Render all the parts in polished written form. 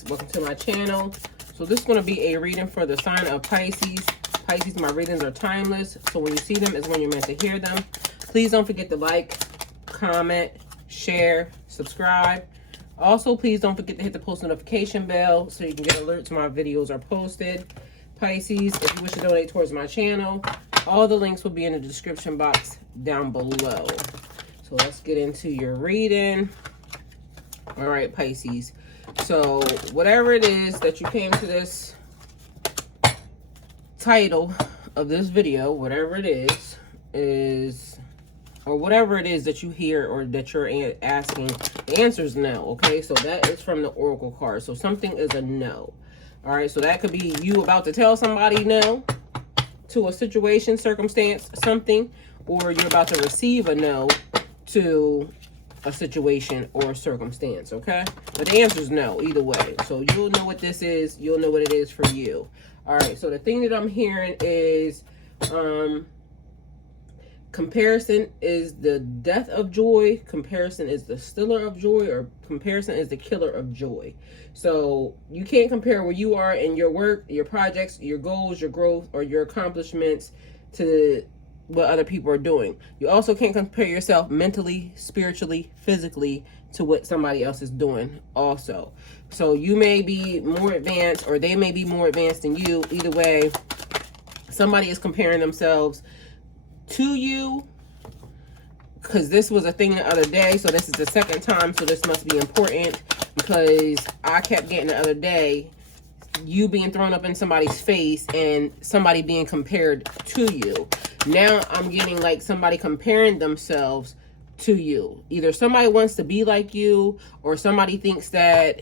guys, welcome to my channel. So this is going to be a reading for the sign of Pisces. Pisces, my readings are timeless, so when you see them is when you're meant to hear them. Please don't forget to like, comment, share, subscribe. Also, please don't forget to hit the post notification bell so you can get alerts when my videos are posted. Pisces, if you wish to donate towards my channel, all the links will be in the description box down below. So let's get into your reading. All right, Pisces. So whatever it is that you came to this title of this video, whatever it is, or whatever it is that you hear or that you're asking, the answer is no, okay? So that is from the Oracle card. So something is a no. All right, so that could be you about to tell somebody no to a situation, circumstance, something, or you're about to receive a no to a situation or circumstance, okay? But the answer is no, either way. So you'll know what this is. You'll know what it is for you. All right, so the thing that I'm hearing is comparison is the death of joy, comparison is the stiller of joy, or comparison is the killer of joy. So you can't compare where you are in your work, your projects, your goals, your growth, or your accomplishments to what other people are doing. You also can't compare yourself mentally, spiritually, physically to what somebody else is doing also. So you may be more advanced or they may be more advanced than you. Either way, somebody is comparing themselves to you, because this was a thing the other day. So this is the second time, so this must be important, because I kept getting the other day you being thrown up in somebody's face and somebody being compared to you. Now I'm getting like somebody comparing themselves to you. Either somebody wants to be like you, or somebody thinks that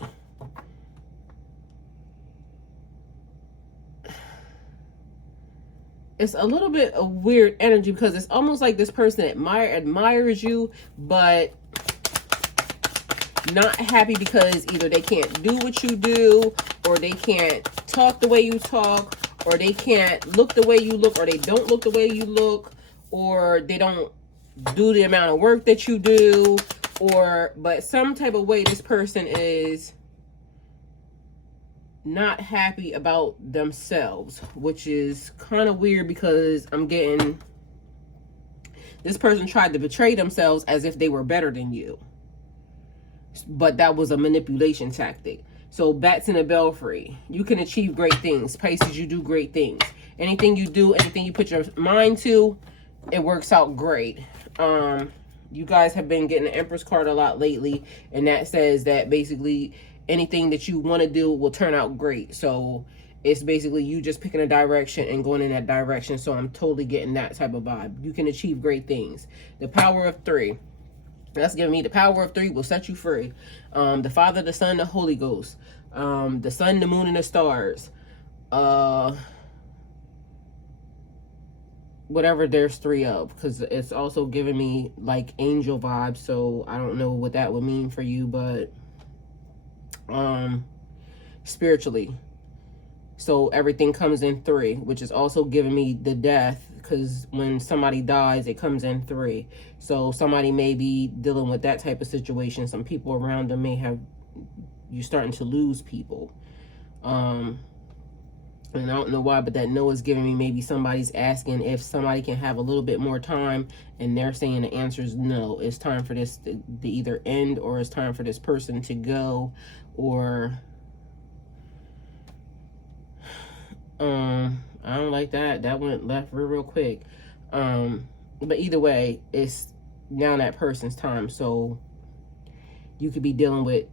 it's a little bit of weird energy, because it's almost like this person admires you, but not happy because either they can't do what you do, or they can't talk the way you talk, or they can't look the way you look, or they don't look the way you look, or they don't do the amount of work that you do, or but some type of way this person is not happy about themselves, which is kind of weird, because I'm getting this person tried to betray themselves as if they were better than you, but that was a manipulation tactic. So bats in a belfry, you can achieve great things. Pisces, you do great things. Anything you do, anything you put your mind to, it works out great. You guys have been getting the Empress card a lot lately, and that says that basically anything that you want to do will turn out great. So it's basically you just picking a direction and going in that direction. So I'm totally getting that type of vibe. You can achieve great things. The power of 3. That's giving me the power of 3 will set you free. The Father, the Son, the Holy Ghost. The sun, the moon, and the stars. Whatever there's 3 of, because it's also giving me like angel vibes. So I don't know what that would mean for you, but spiritually. So everything comes in 3, which is also giving me the death, because when somebody dies, it comes in 3. So somebody may be dealing with that type of situation. Some people around them may have, you're starting to lose people. And I don't know why, but that no is giving me maybe somebody's asking if somebody can have a little bit more time, and they're saying the answer is no. It's time for this to either end, or it's time for this person to go, or I don't like that. That went left real quick. But either way, it's now that person's time. So you could be dealing with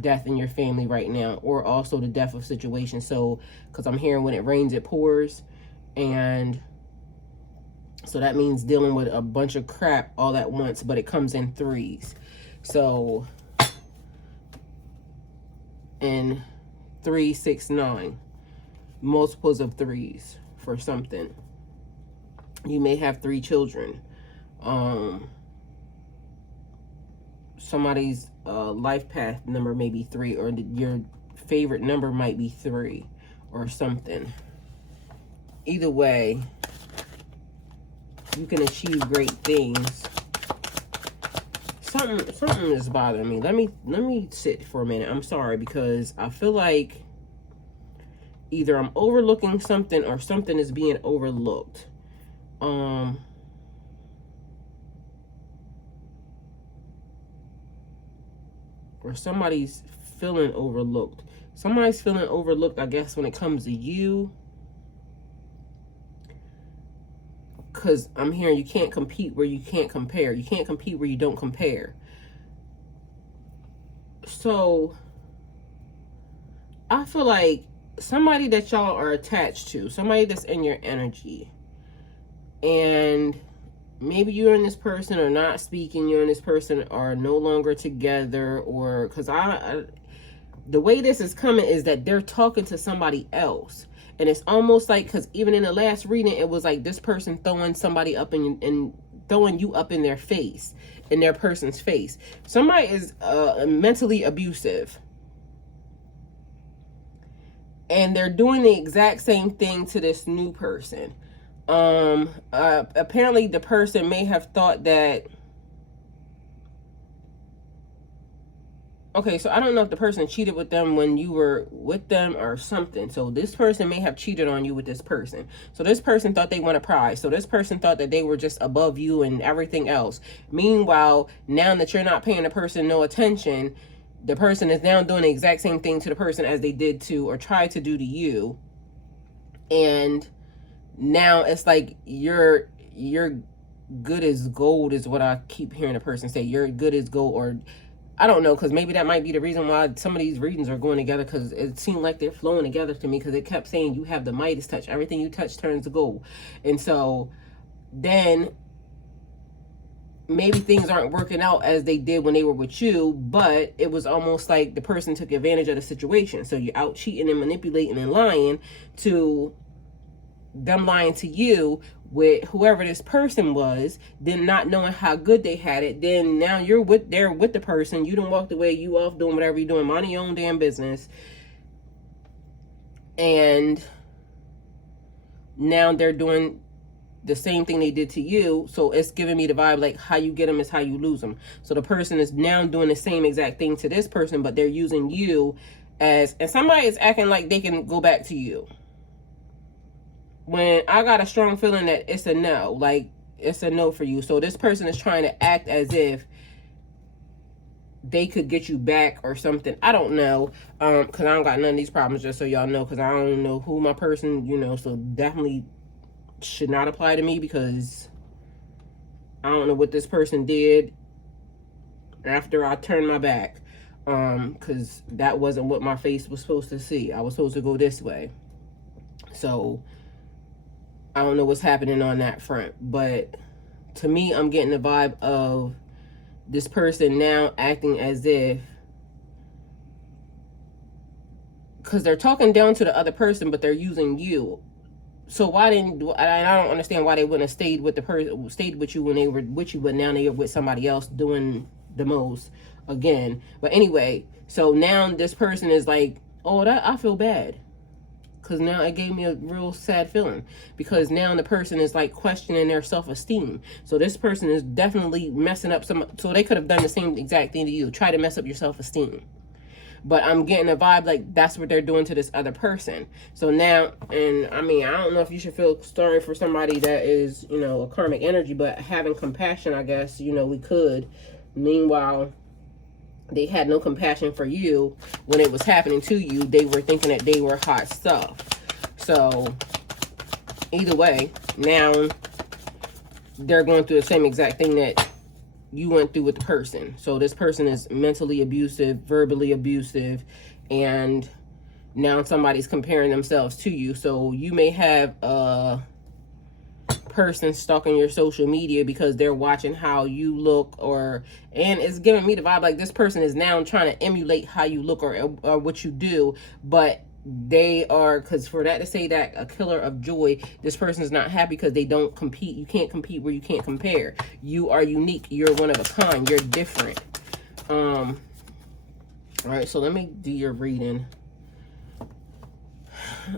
death in your family right now, or also the death of situation. So because I'm hearing when it rains it pours, and so that means dealing with a bunch of crap all at once, but it comes in 3s. So in 3, 6, 9, multiples of 3s for something. You may have 3 children. Somebody's life path number may be 3, or your favorite number might be 3 or something. Either way, you can achieve great things. something is bothering me. Let me sit for a minute. I'm sorry, because I feel like either I'm overlooking something or something is being overlooked. Or somebody's feeling overlooked. Somebody's feeling overlooked, I guess, when it comes to you. Because I'm hearing you can't compete where you can't compare. You can't compete where you don't compare. So I feel like somebody that y'all are attached to, somebody that's in your energy, and maybe you and this person are not speaking, you and this person are no longer together, or because the way this is coming is that they're talking to somebody else. And it's almost like, because even in the last reading, it was like this person throwing somebody up and throwing you up in their face, in their person's face. Somebody is mentally abusive. And they're doing the exact same thing to this new person. Apparently the person may have thought that, okay, so I don't know if the person cheated with them when you were with them or something. So this person may have cheated on you with this person. So this person thought they won a prize. So this person thought that they were just above you and everything else. Meanwhile, now that you're not paying the person no attention, the person is now doing the exact same thing to the person as they did to or tried to do to you. And now it's like you're good as gold is what I keep hearing the person say. You're good as gold, or I don't know, because maybe that might be the reason why some of these readings are going together, because it seemed like they're flowing together to me, because it kept saying you have the Midas touch. Everything you touch turns to gold. And so then maybe things aren't working out as they did when they were with you, but it was almost like the person took advantage of the situation. So you're out cheating and manipulating and lying to them, lying to you with whoever this person was, then not knowing how good they had it. Then now you're there with the person. You done walked away. You off doing whatever you're doing, minding your own damn business. And now they're doing the same thing they did to you. So it's giving me the vibe like how you get them is how you lose them. So the person is now doing the same exact thing to this person, but they're using you as, and somebody is acting like they can go back to you. When I got a strong feeling that it's a no, like it's a no for you. So this person is trying to act as if they could get you back or something. I don't know, because I don't got none of these problems, just so y'all know, because I don't know who my person, you know, so definitely should not apply to me, because I don't know what this person did after I turned my back, because that wasn't what my face was supposed to see. I was supposed to go this way. So I don't know what's happening on that front, but to me, I'm getting the vibe of this person now acting as if, because they're talking down to the other person, but they're using you. So why didn't, I don't understand why they wouldn't have stayed with the person, stayed with you when they were with you, but now they're with somebody else doing the most again. But anyway, so now this person is like, oh, I feel bad. Because now it gave me a real sad feeling, because now the person is like questioning their self-esteem. So this person is definitely messing up some, so they could have done the same exact thing to you, try to mess up your self-esteem. But I'm getting a vibe like that's what they're doing to this other person. So now, and I mean, I don't know if you should feel sorry for somebody that is, you know, a karmic energy, but having compassion, I guess, you know, we could. Meanwhile, they had no compassion for you when it was happening to you. They were thinking that they were hot stuff. So either way, now they're going through the same exact thing that you went through with the person. So this person is mentally abusive, verbally abusive, and now somebody's comparing themselves to you. So you may have a person stalking your social media because they're watching how you look, and it's giving me the vibe like this person is now trying to emulate how you look or what you do, but they are, because for that to say that a killer of joy, this person is not happy because they don't compete. You can't compete where you can't compare. You are unique. You're one of a kind. You're different. All right, so let me do your reading.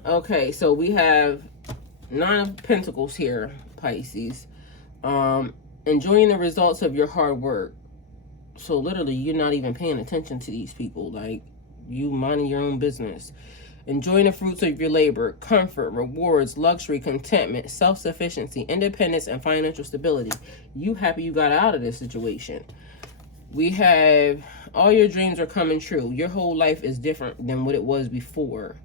Okay, so we have Nine of Pentacles here, Pisces. Enjoying the results of your hard work. So literally, you're not even paying attention to these people. Like, you minding your own business. Enjoying the fruits of your labor, comfort, rewards, luxury, contentment, self-sufficiency, independence, and financial stability. You happy you got out of this situation. We have all your dreams are coming true. Your whole life is different than what it was before.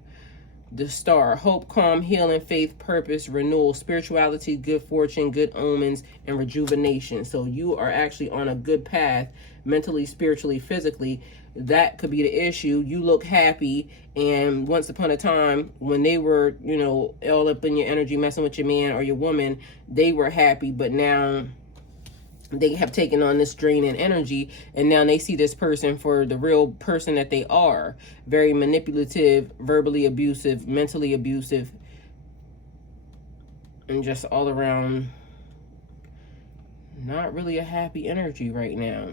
The star, hope, calm, healing, faith, purpose, renewal, spirituality, good fortune, good omens, and rejuvenation. So you are actually on a good path, mentally, spiritually, physically. That could be the issue. You look happy, and once upon a time, when they were, you know, all up in your energy, messing with your man or your woman, they were happy, but now they have taken on this draining energy, and now they see this person for the real person that they are. Very manipulative, verbally abusive, mentally abusive, and just all around not really a happy energy right now.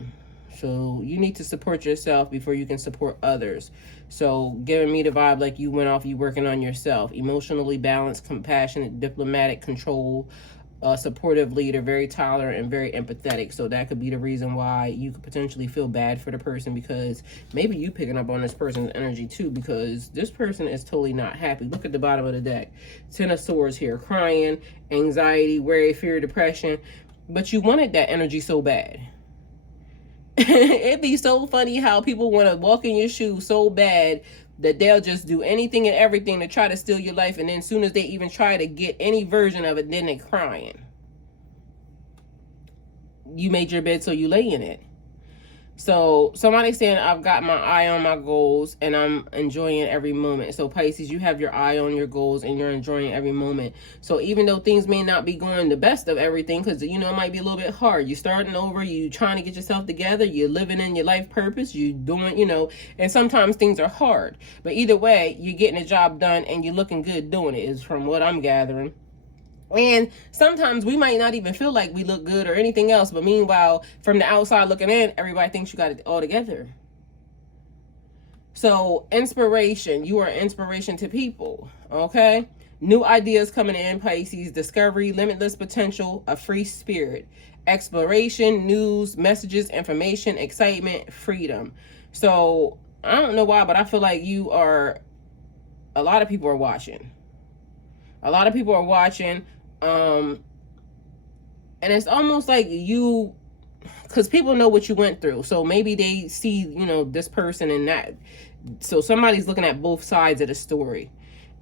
So you need to support yourself before you can support others. So giving me the vibe like you went off, you working on yourself. Emotionally balanced, compassionate, diplomatic, control, supportive leader, very tolerant and very empathetic. So that could be the reason why you could potentially feel bad for the person, because maybe you picking up on this person's energy too, because this person is totally not happy. Look at the bottom of the deck. Ten of Swords here, crying, anxiety, worry, fear, depression. But you wanted that energy so bad. It'd be so funny how people want to walk in your shoes so bad that they'll just do anything and everything to try to steal your life, and then as soon as they even try to get any version of it, then they're crying. You made your bed, so you lay in it. So somebody's saying, I've got my eye on my goals and I'm enjoying every moment. So Pisces, you have your eye on your goals and you're enjoying every moment. So even though things may not be going the best of everything, because, you know, it might be a little bit hard. You're starting over, you trying to get yourself together, you're living in your life purpose, you doing, you know, and sometimes things are hard. But either way, you're getting the job done and you're looking good doing it, is from what I'm gathering. And sometimes we might not even feel like we look good or anything else, but meanwhile, from the outside looking in, everybody thinks you got it all together. So inspiration, you are inspiration to people, okay? New ideas coming in, Pisces, discovery, limitless potential, a free spirit, exploration, news, messages, information, excitement, freedom. So I don't know why, but I feel like a lot of people are watching. A lot of people are watching. And it's almost like you, because people know what you went through. So maybe they see, you know, this person and that. So somebody's looking at both sides of the story.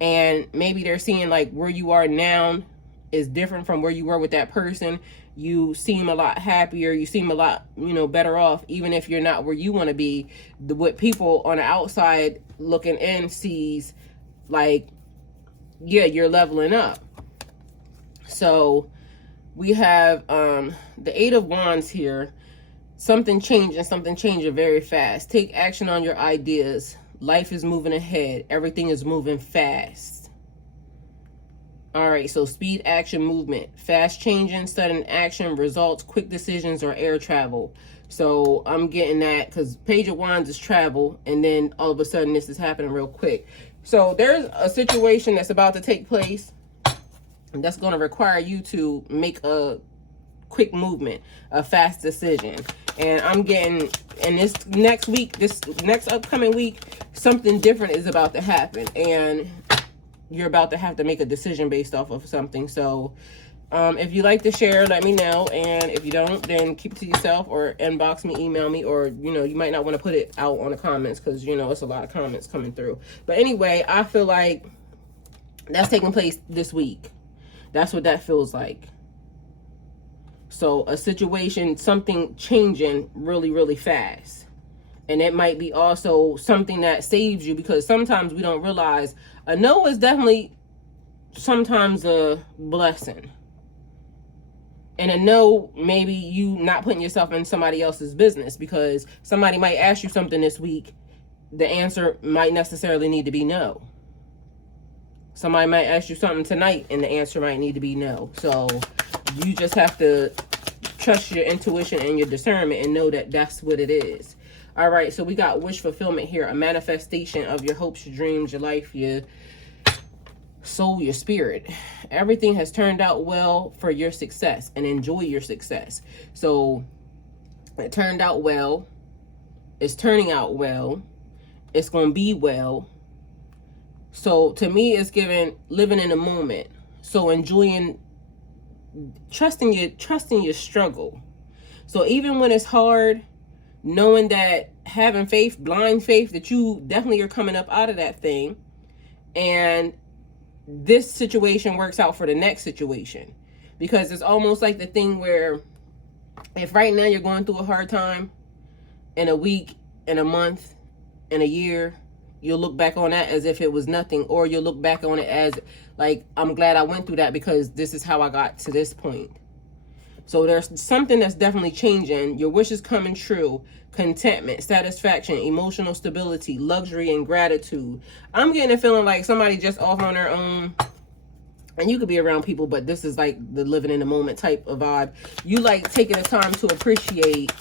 And maybe they're seeing like where you are now is different from where you were with that person. You seem a lot happier. You seem a lot, you know, better off, even if you're not where you want to be. What people on the outside looking in sees, like, yeah, you're leveling up. So we have the Eight of Wands here. Something changing very fast. Take action on your ideas. Life is moving ahead. Everything is moving fast. All right, so speed, action, movement. Fast changing, sudden action, results, quick decisions, or air travel. So I'm getting that because Page of Wands is travel, and then all of a sudden this is happening real quick. So there's a situation that's about to take place that's going to require you to make a quick movement, a fast decision. And I'm getting, in this next week, this next upcoming week, something different is about to happen. And you're about to have to make a decision based off of something. So if you like to share, let me know. And if you don't, then keep it to yourself, or inbox me, email me, or, you know, you might not want to put it out on the comments because, you know, it's a lot of comments coming through. But anyway, I feel like that's taking place this week. That's what that feels like. So a situation, something changing really, really fast. And it might be also something that saves you, because sometimes we don't realize a no is definitely sometimes a blessing. And a no, maybe you not putting yourself in somebody else's business, because somebody might ask you something this week. The answer might necessarily need to be no. Somebody might ask you something tonight and the answer might need to be no. So you just have to trust your intuition and your discernment and know that that's what it is. All right, so we got wish fulfillment here, a manifestation of your hopes, your dreams, your life, your soul, your spirit. Everything has turned out well for your success, and enjoy your success. So it turned out well. It's turning out well. It's going to be well. So to me, it's giving living in the moment. So enjoying, trusting your struggle. So even when it's hard, knowing that, having faith, blind faith, that you definitely are coming up out of that thing, and this situation works out for the next situation. Because it's almost like the thing where, if right now you're going through a hard time, in a week, in a month, in a year, you'll look back on that as if it was nothing, or you'll look back on it as like, I'm glad I went through that because this is how I got to this point. So there's something that's definitely changing. Your wishes coming true, contentment, satisfaction, emotional stability, luxury, and gratitude. I'm getting a feeling like somebody just off on their own. And you could be around people, but this is like the living in the moment type of vibe. You like taking the time to appreciate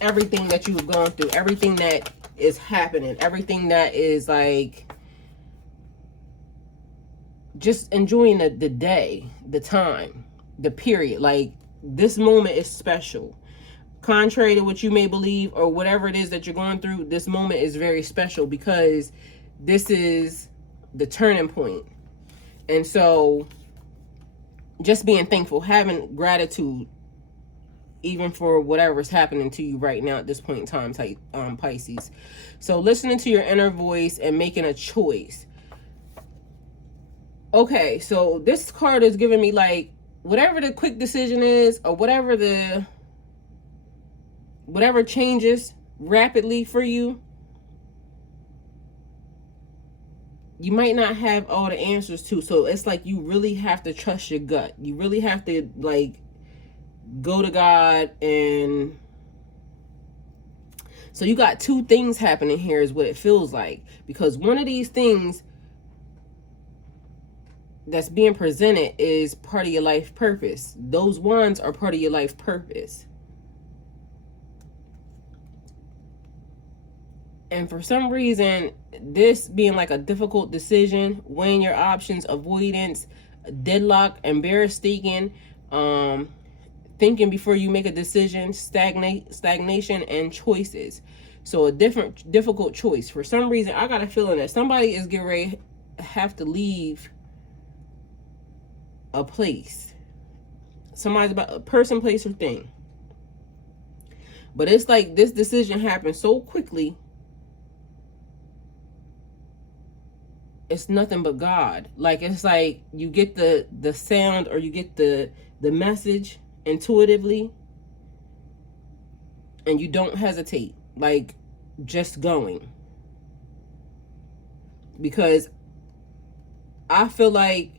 everything that you've gone through, everything that is happening, everything that is like, just enjoying the day, the time, the period. Like, this moment is special. Contrary to what you may believe or whatever it is that you're going through, this moment is very special because this is the turning point. And so just being thankful, having gratitude, even for whatever's happening to you right now at this point in time, type Pisces. So listening to your inner voice and making a choice. Okay, so this card is giving me like, whatever the quick decision is, or whatever changes rapidly for you, you might not have all the answers to. So it's like, you really have to trust your gut. You really have to like go to God. And so you got two things happening here is what it feels like, because one of these things that's being presented is part of your life purpose. Those ones are part of your life purpose. And for some reason, this being like a difficult decision, weighing your options, avoidance, deadlock, embarrassing, thinking before you make a decision, stagnation, and choices. So a difficult choice. For some reason, I got a feeling that somebody is getting ready to have to leave a place. Somebody's about a person, place, or thing. But it's like this decision happened so quickly. It's nothing but God. Like, it's like you get the sound, or you get the message intuitively, and you don't hesitate, like just going. Because I feel like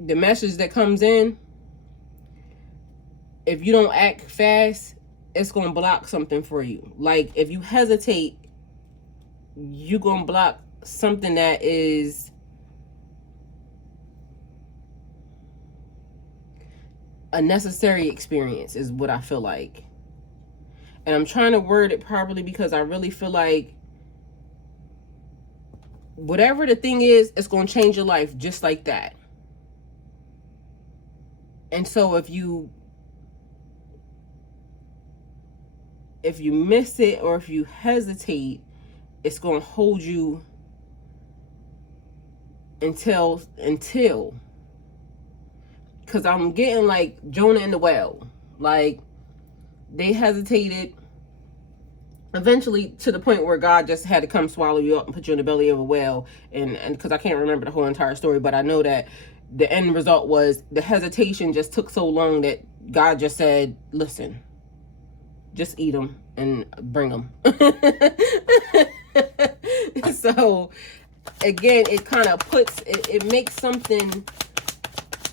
the message that comes in, if you don't act fast, it's going to block something for you. Like, if you hesitate, you're going to block something that is a necessary experience, is what I feel like. And I'm trying to word it properly because I really feel like whatever the thing is, it's going to change your life just like that. And so if you miss it, or if you hesitate, it's going to hold you until, because I'm getting like Jonah in the well. Like, they hesitated eventually to the point where God just had to come swallow you up and put you in the belly of a whale. And because I can't remember the whole entire story, but I know that the end result was the hesitation just took so long that God just said, listen, just eat them and bring them. So again, it kind of puts, it makes something,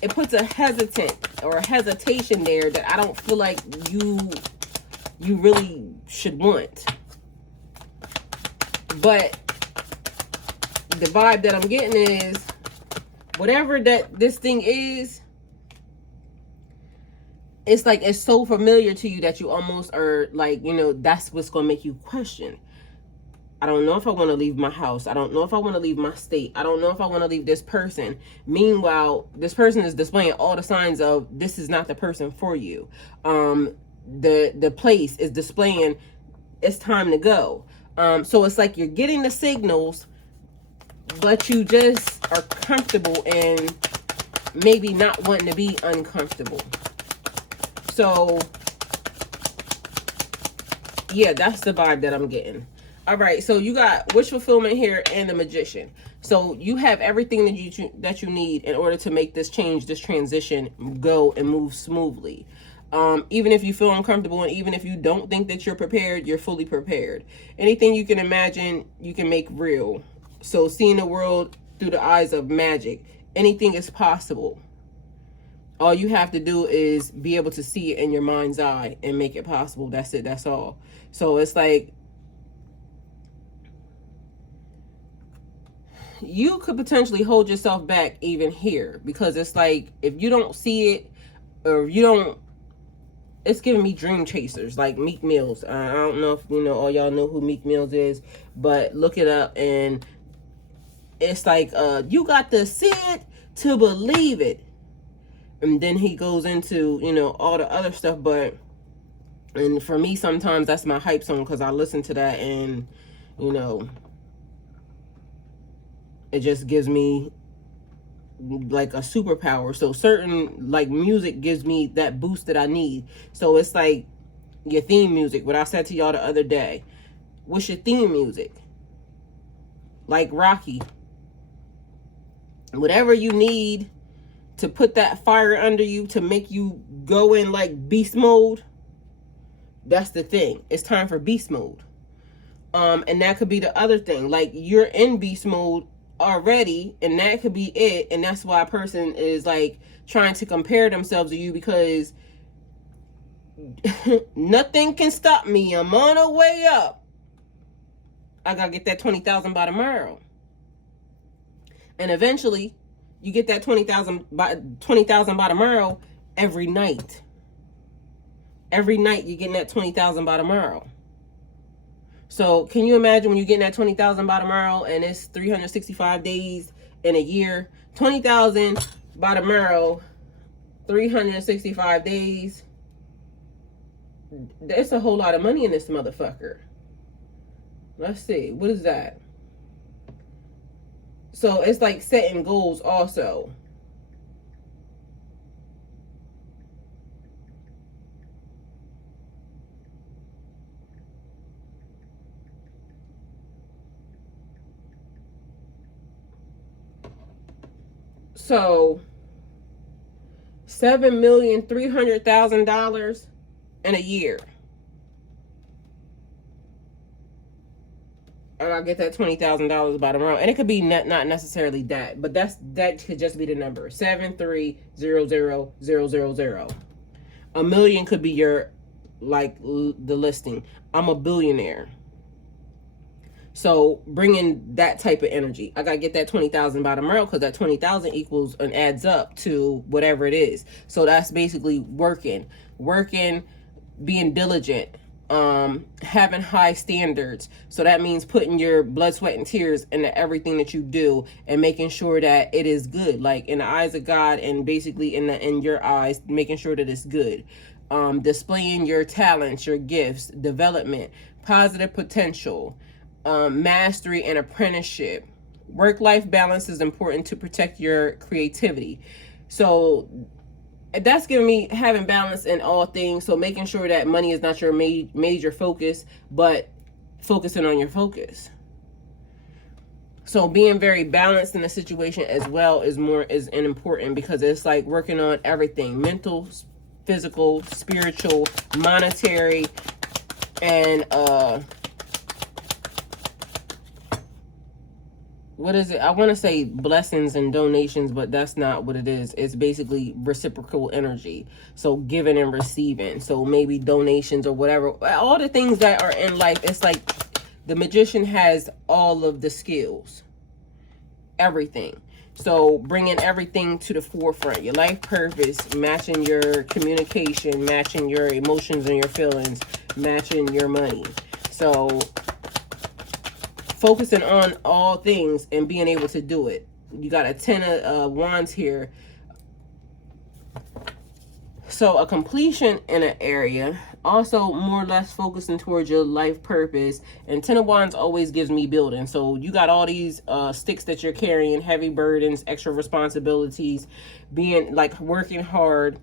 it puts a hesitant or a hesitation there that I don't feel like you really should want. But the vibe that I'm getting is, whatever that this thing is, it's like it's so familiar to you that you almost are like, you know, that's what's going to make you question. I don't know if I want to leave my house. I don't know if I want to leave my state. I don't know if I want to leave this person. Meanwhile, this person is displaying all the signs of this is not the person for you. The place is displaying it's time to go. So it's like you're getting the signals, but you just are comfortable and maybe not wanting to be uncomfortable. So yeah, that's the vibe that I'm getting. All right, so you got wish fulfillment here and the Magician. So you have everything that you need in order to make this change, this transition go and move smoothly. Even if you feel uncomfortable, and even if you don't think that you're prepared, you're fully prepared. Anything you can imagine, you can make real. So seeing the world through the eyes of magic, anything is possible. All you have to do is be able to see it in your mind's eye and make it possible. That's it. That's all. So it's like you could potentially hold yourself back even here, because it's like if you don't see it, or if you don't, it's giving me dream chasers like Meek Mills. I don't know if you know, all y'all know who Meek Mills is, but look it up, and it's like you got to see it to believe it. And then he goes into, you know, all the other stuff. But, and for me, sometimes that's my hype song, because I listen to that and, you know, it just gives me like a superpower. So certain like music gives me that boost that I need. So it's like your theme music. What I said to y'all the other day, what's your theme music? Like Rocky. Whatever you need to put that fire under you, to make you go in like beast mode, that's the thing. It's time for beast mode. And that could be the other thing. Like you're in beast mode already, and that could be it. And that's why a person is like trying to compare themselves to you, because nothing can stop me. I'm on the way up. I gotta get that 20,000 by tomorrow. And eventually you get that 20,000 by tomorrow every night. Every night you're getting that 20,000 by tomorrow. So can you imagine when you're getting that 20,000 by tomorrow, and it's 365 days in a year? 20,000 by tomorrow, 365 days. There's a whole lot of money in this motherfucker. Let's see, what is that? So it's like setting goals also. So $7,300,000 in a year. And I'll get that $20,000 by tomorrow. And it could be not necessarily that, but that could just be the number. 7300000. A million could be your, like, the listing. I'm a billionaire. So bring in that type of energy. I gotta get that 20,000 by tomorrow, because that 20,000 equals and adds up to whatever it is. So that's basically working, being diligent, having high standards. So that means putting your blood, sweat, and tears into everything that you do, and making sure that it is good, like in the eyes of God, and basically in your eyes, making sure that it's good. Displaying your talents, your gifts, development, positive potential, mastery, and apprenticeship. Work-life balance is important to protect your creativity. So that's giving me having balance in all things. So making sure that money is not your major focus, but focusing on your focus. So being very balanced in the situation as well is important, because it's like working on everything: mental, physical, spiritual, monetary, and what is it? I want to say blessings and donations, but that's not what it is. It's basically reciprocal energy. So giving and receiving. So maybe donations or whatever. All the things that are in life, it's like the Magician has all of the skills. Everything. So bringing everything to the forefront. Your life purpose, matching your communication, matching your emotions and your feelings, matching your money. So focusing on all things and being able to do it. You got a 10 of wands here. So a completion in an area, also more or less focusing towards your life purpose. And Ten of Wands always gives me building. So you got all these sticks that you're carrying, heavy burdens, extra responsibilities, being like working hard,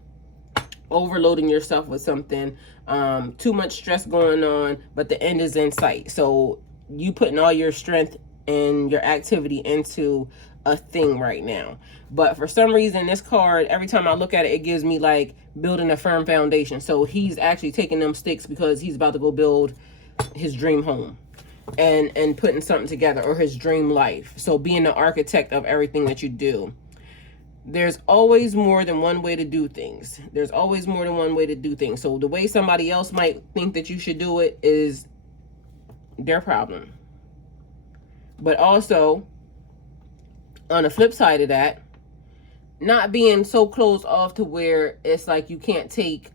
overloading yourself with something, too much stress going on, but the end is in sight. So you putting all your strength and your activity into a thing right now. But for some reason, this card, every time I look at it, it gives me like building a firm foundation. So he's actually taking them sticks because he's about to go build his dream home and putting something together, or his dream life. So being the architect of everything that you do. There's always more than one way to do things. There's always more than one way to do things. So the way somebody else might think that you should do it is their problem. But also, on the flip side of that, not being so closed off to where it's like you can't take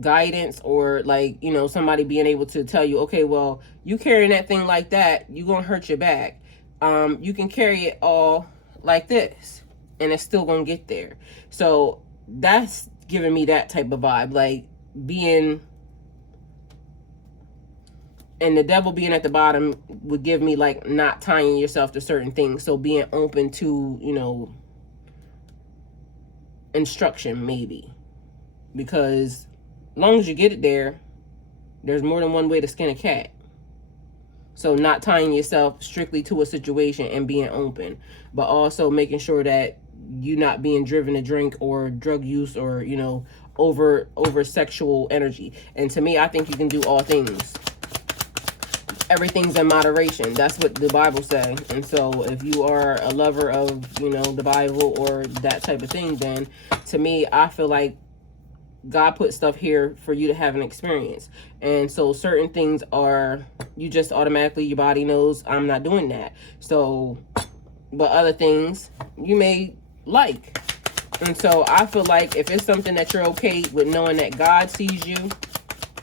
guidance, or like, you know, somebody being able to tell you, okay, well, you carrying that thing like that, you're gonna hurt your back. You can carry it all like this and it's still gonna get there. So that's giving me that type of vibe, like being, and the devil being at the bottom would give me like not tying yourself to certain things. So being open to, you know, instruction maybe, because as long as you get it there, there's more than one way to skin a cat. So not tying yourself strictly to a situation and being open, but also making sure that you're not being driven to drink or drug use, or, you know, over sexual energy. And to me, I think you can do all things. Everything's in moderation. That's what the Bible says. And so if you are a lover of, you know, the Bible or that type of thing, then to me, I feel like God put stuff here for you to have an experience. And so certain things are, you just automatically, your body knows I'm not doing that. So, but other things you may like. And so I feel like if it's something that you're okay with knowing that God sees you,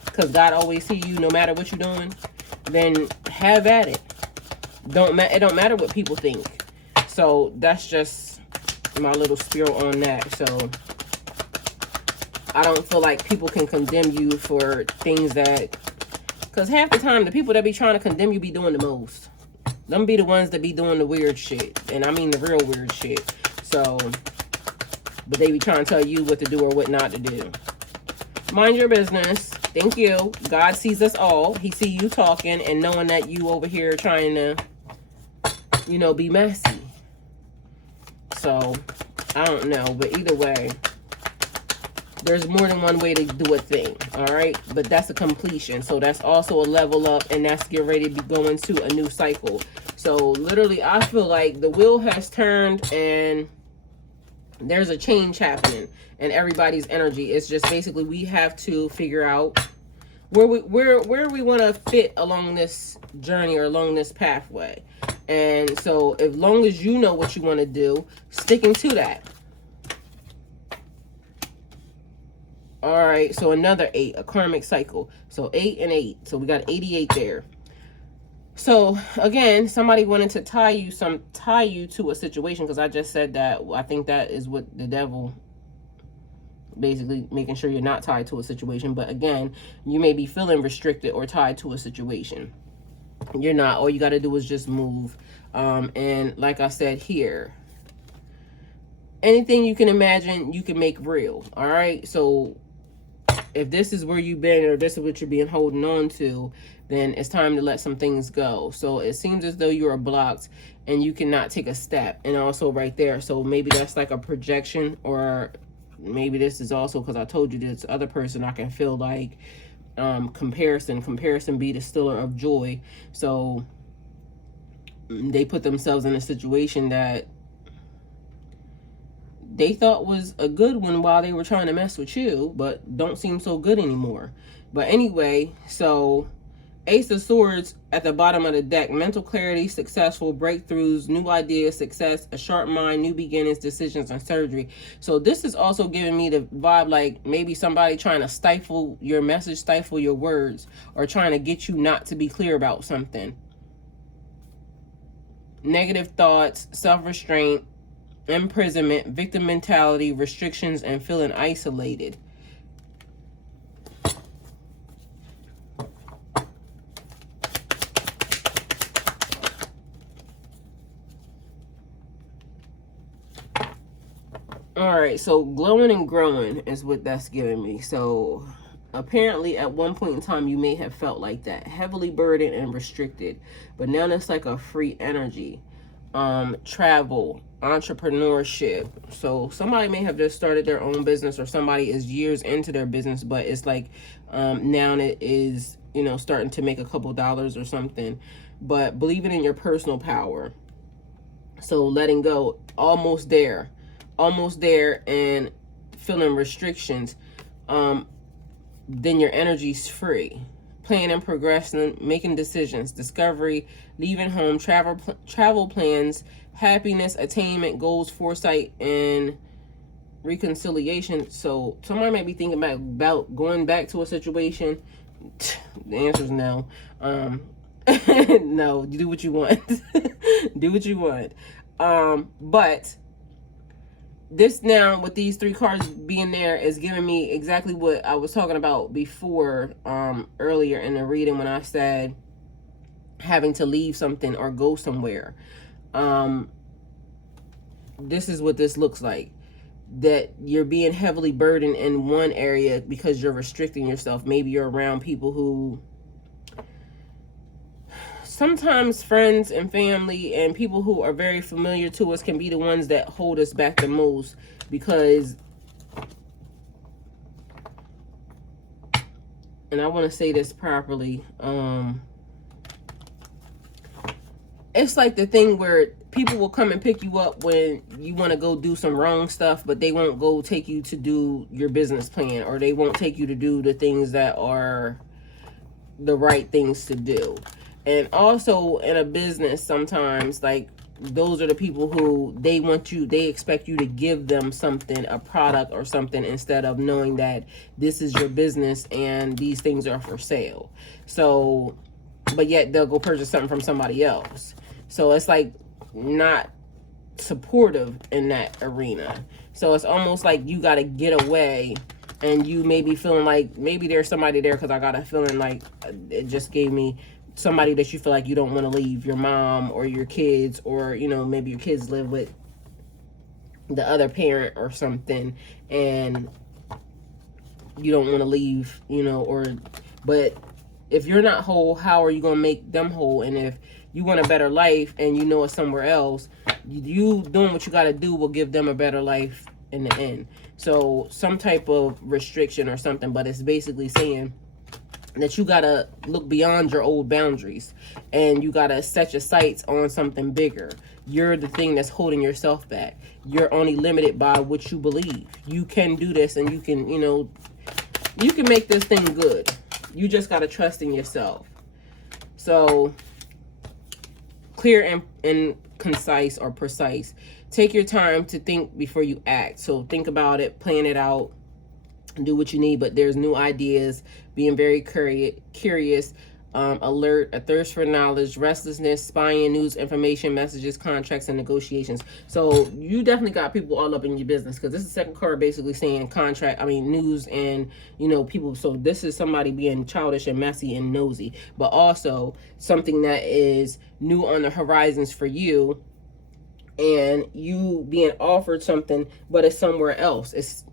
because God always sees you no matter what you're doing, then have at it. It don't matter what people think. So that's just my little spiel on that. So I don't feel like people can condemn you for things that, because half the time the people that be trying to condemn you be doing the most. Them be the ones that be doing the weird shit. And I mean the real weird shit. So, but they be trying to tell you what to do or what not to do. Mind your business. Thank you. God sees us all. He see you talking and knowing that you over here trying to, you know, be messy. So, I don't know. But either way, there's more than one way to do a thing, all right? But that's a completion. So that's also a level up, and that's getting ready to be going to a new cycle. So literally, I feel like the wheel has turned and there's a change happening in everybody's energy. It's just basically we have to figure out where we want to fit along this journey or along this pathway. And so as long as you know what you want to do, sticking to that. All right, so another 8, a karmic cycle. So 8 and 8. So we got 88 there. So again, somebody wanted to tie you to a situation, because I just said that. I think that is what the devil, basically making sure you're not tied to a situation. But again, you may be feeling restricted or tied to a situation. You're not. All you got to do is just move. And like I said here, anything you can imagine, you can make real. All right. So if this is where you've been, or this is what you're being holding on to, then it's time to let some things go. So it seems as though you are blocked and you cannot take a step. And also right there, so maybe that's like a projection, or maybe this is also because I told you this other person, I can feel like comparison be the stealer of joy. So they put themselves in a situation that they thought was a good one while they were trying to mess with you, but don't seem so good anymore. But anyway, so Ace of Swords at the bottom of the deck, mental clarity, successful breakthroughs, new ideas, success, a sharp mind, new beginnings, decisions, and surgery. So this is also giving me the vibe like maybe somebody trying to stifle your message, stifle your words, or trying to get you not to be clear about something. Negative thoughts, self-restraint, imprisonment, victim mentality, restrictions, and feeling isolated. All right, so glowing and growing is what that's giving me. So apparently at one point in time you may have felt like that, heavily burdened and restricted, but now that's like a free energy. Travel, entrepreneurship. So somebody may have just started their own business, or somebody is years into their business, but it's like now it is, you know, starting to make a couple dollars or something. But believing in your personal power. So letting go, almost there, and feeling restrictions. Then your energy's free. Planning, progressing, making decisions, discovery, leaving home, travel plans, happiness, attainment, goals, foresight, and reconciliation. So somebody might be thinking about going back to a situation. The answer is no. No, do what you want. Do what you want. But this now, with these 3 cards being there, is giving me exactly what I was talking about before, earlier in the reading, when I said having to leave something or go somewhere. This is what this looks like. That you're being heavily burdened in one area because you're restricting yourself. Maybe you're around people who, sometimes friends and family and people who are very familiar to us can be the ones that hold us back the most, because, and I want to say this properly, it's like the thing where people will come and pick you up when you want to go do some wrong stuff, but they won't go take you to do your business plan, or they won't take you to do the things that are the right things to do. And also in a business, sometimes, like, those are the people who they expect you to give them something, a product or something, instead of knowing that this is your business and these things are for sale. So, but yet they'll go purchase something from somebody else. So it's like not supportive in that arena. So it's almost like you got to get away, and you may be feeling like maybe there's somebody there, because I got a feeling like it just gave me somebody that you feel like you don't want to leave, your mom or your kids, or, you know, maybe your kids live with the other parent or something, and you don't want to leave, you know, or, but if you're not whole, how are you going to make them whole? And if you want a better life and you know it's somewhere else, you doing what you got to do will give them a better life in the end. So some type of restriction or something, but it's basically saying that you gotta look beyond your old boundaries, and you gotta set your sights on something bigger. You're the thing that's holding yourself back. You're only limited by what you believe. You can do this, and you can, you know, you can make this thing good. You just gotta trust in yourself. So clear and concise, or precise. Take your time to think before you act. So think about it, plan it out, do what you need. But there's new ideas, being very curious, alert, a thirst for knowledge, restlessness, spying, news, information, messages, contracts, and negotiations. So you definitely got people all up in your business, because this is the second card basically saying news, and, you know, people. So this is somebody being childish and messy and nosy, but also something that is new on the horizons for you, and you being offered something, but it's somewhere else. It's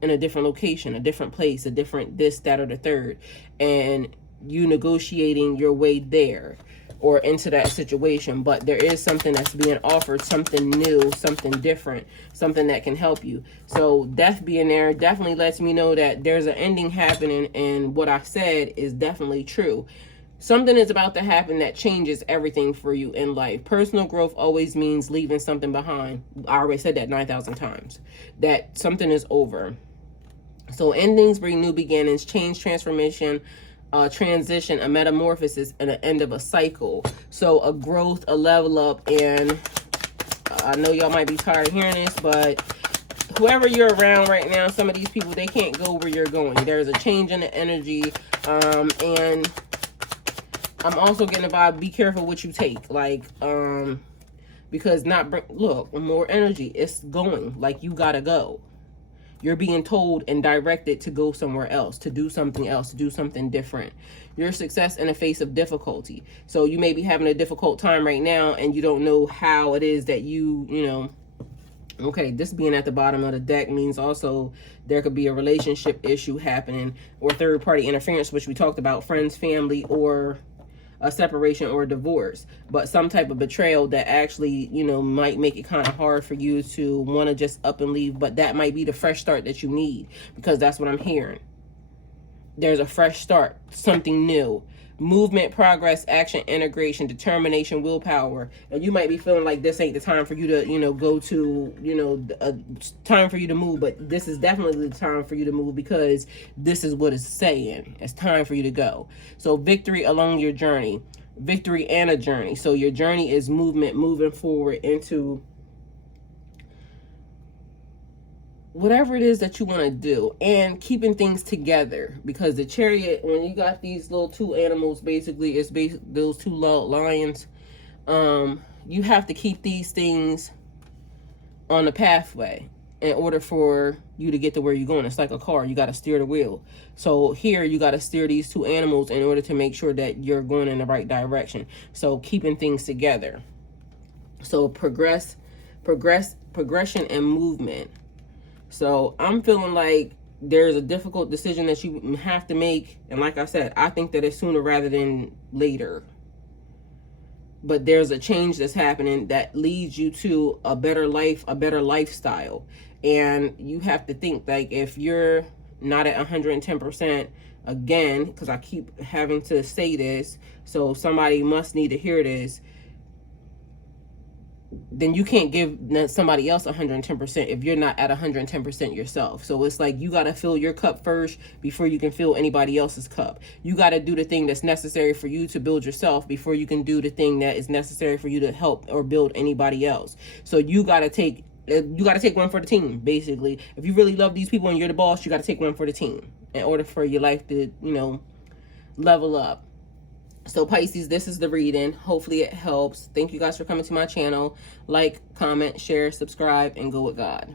in a different location, a different place, a different this, that, or the third, and you negotiating your way there or into that situation. But there is something that's being offered, something new, something different, something that can help you. So death being there definitely lets me know that there's an ending happening, and what I said is definitely true. Something is about to happen that changes everything for you in life. Personal growth always means leaving something behind. I already said that 9,000 times. That something is over. So endings bring new beginnings, change, transformation, transition, a metamorphosis, and an end of a cycle. So a growth, a level up, and I know y'all might be tired of hearing this, but whoever you're around right now, some of these people, they can't go where you're going. There's a change in the energy, and I'm also getting a vibe, be careful what you take. Like, because look, more energy, it's going, like you gotta go. You're being told and directed to go somewhere else, to do something else, to do something different. Your success in the face of difficulty. So you may be having a difficult time right now and you don't know how it is that you know, okay, this being at the bottom of the deck means also there could be a relationship issue happening, or third party interference, which we talked about, friends, family, or a separation or a divorce, but some type of betrayal that actually, you know, might make it kind of hard for you to want to just up and leave. But that might be the fresh start that you need, because that's what I'm hearing. There's a fresh start, something new. Movement, progress, action, integration, determination, willpower. And you might be feeling like this ain't the time for you to, you know, go to, you know, time for you to move. But this is definitely the time for you to move, because this is what it's saying. It's time for you to go. So victory along your journey. Victory and a journey. So your journey is movement, moving forward into whatever it is that you want to do, and keeping things together, because the Chariot, when you got these little two animals, basically it's those two lions, you have to keep these things on the pathway in order for you to get to where you're going. It's like a car, you got to steer the wheel. So here you got to steer these two animals in order to make sure that you're going in the right direction. So keeping things together. So progression and movement. So I'm feeling like there's a difficult decision that you have to make. And like I said, I think that it's sooner rather than later. But there's a change that's happening that leads you to a better life, a better lifestyle. And you have to think, like, if you're not at 110%, again, because I keep having to say this, so somebody must need to hear this, then you can't give somebody else 110% if you're not at 110% yourself. So it's like you got to fill your cup first before you can fill anybody else's cup. You got to do the thing that's necessary for you to build yourself before you can do the thing that is necessary for you to help or build anybody else. So you got to take one for the team, basically. If you really love these people and you're the boss, you got to take one for the team in order for your life to, you know, level up. So Pisces, this is the reading. Hopefully it helps. Thank you guys for coming to my channel. Like, comment, share, subscribe, and go with God.